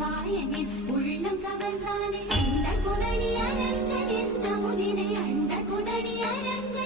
வாயனின் உள்ளம் கவர்ந்தானே அண்ட குணடி அரங்கன் எந்த முதினை அண்ட குணடி அரங்க